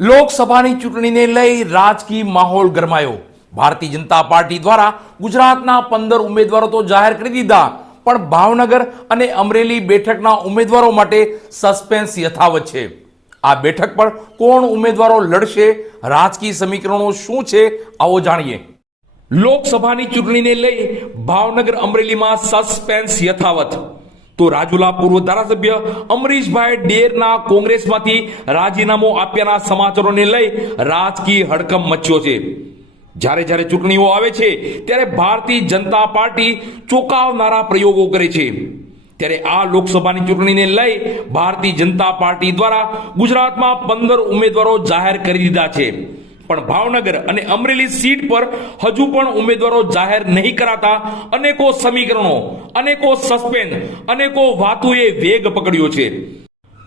લોકસભાની ચૂંટણીને લઈ રાજકીય માહોલ ગરમાયો. ભારતીય જનતા પાર્ટી દ્વારા ગુજરાતના પંદર ઉમેદવારો તો જાહેર કરી દીધા, પણ ભાવનગર અને અમરેલી બેઠકના ઉમેદવારો માટે સસ્પેન્સ યથાવત છે. આ બેઠક પર કોણ ઉમેદવારો લડશે, રાજકીય સમીકરણો શું છે, આવો જાણીએ. લોકસભાની ચૂંટણીને લઈ ભાવનગર અમરેલીમાં સસ્પેન્સ યથાવત. તો રાજુલા પૂર્વ ધારાસભ્ય અમરીશભાઈ ડેરના કોંગ્રેસમાંથી રાજીનામું આપ્યાના સમાચારોને લઈ રાજકીય હડકંપ મચ્યો છે. જ્યારે જ્યારે ચૂંટણીઓ આવે છે, ત્યારે ભારતીય જનતા પાર્ટી ચોંકાવનારા પ્રયોગો કરે છે. ત્યારે આ લોકસભાની ચૂંટણીને લઈ ભારતીય જનતા પાર્ટી દ્વારા ગુજરાતમાં પંદર ઉમેદવારો જાહેર કરી દીધા છે. પણ ભાવનગર અને અમરેલી સીટ પર હજુ પણ ઉમેદવારો જાહેર નહીં કરાતા. અનેકો સમીકરણો, અનેકો સસ્પેન્ડ, અનેકો વાતોએ વેગ પકડ્યો છે.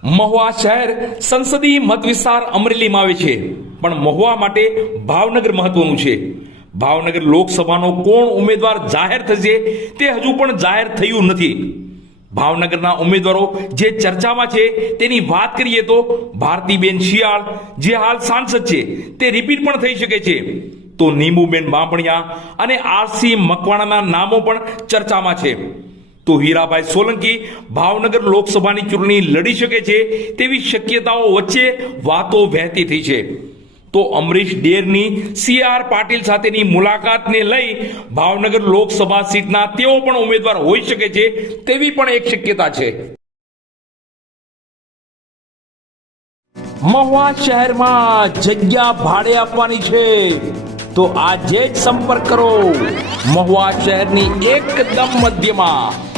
મહુવા શહેર સંસદીય મત વિસ્તાર અમરેલીમાં આવે છે. પણ મહુવા માટે ભાવનગર મહત્વનું છે. ભાવનગર લોકસભાનો કોણ ઉમેદવાર જાહેર થશે તે હજુ પણ જાહેર થયું નથી. ભાવનગરના ઉમેદવારો જે ચર્ચામાં છે તેની વાત કરીએ તો ભારતીબેન શિયાળ જે હાલ સાંસદ છે, તે રિપીટ પણ થઈ શકે છે. તો નીમુબેન બાંભણિયા અને આરસી મકવાણાના નામો પણ ચર્ચામાં છે. તો હીરાભાઈ સોલંકી ભાવનગર લોકસભાની ચૂંટણી લડી શકે છે તેવી શક્યતાઓ વચ્ચે વાતો વહેતી થઈ છે. તો અમરીશ ડેરની સી આર પાટીલ સાથેની મુલાકાતને લઈ ભાવનગર લોકસભા સીટના તેઓ પણ ઉમેદવાર હોઈ શકે છે તેવી પણ એક શક્યતા છે. મહુવા શહેરમાં જગ્યા ભાડે આપવાની છે. તો આજે જ સંપર્ક કરો. મહુવા શહેરની એકદમ મધ્યમાં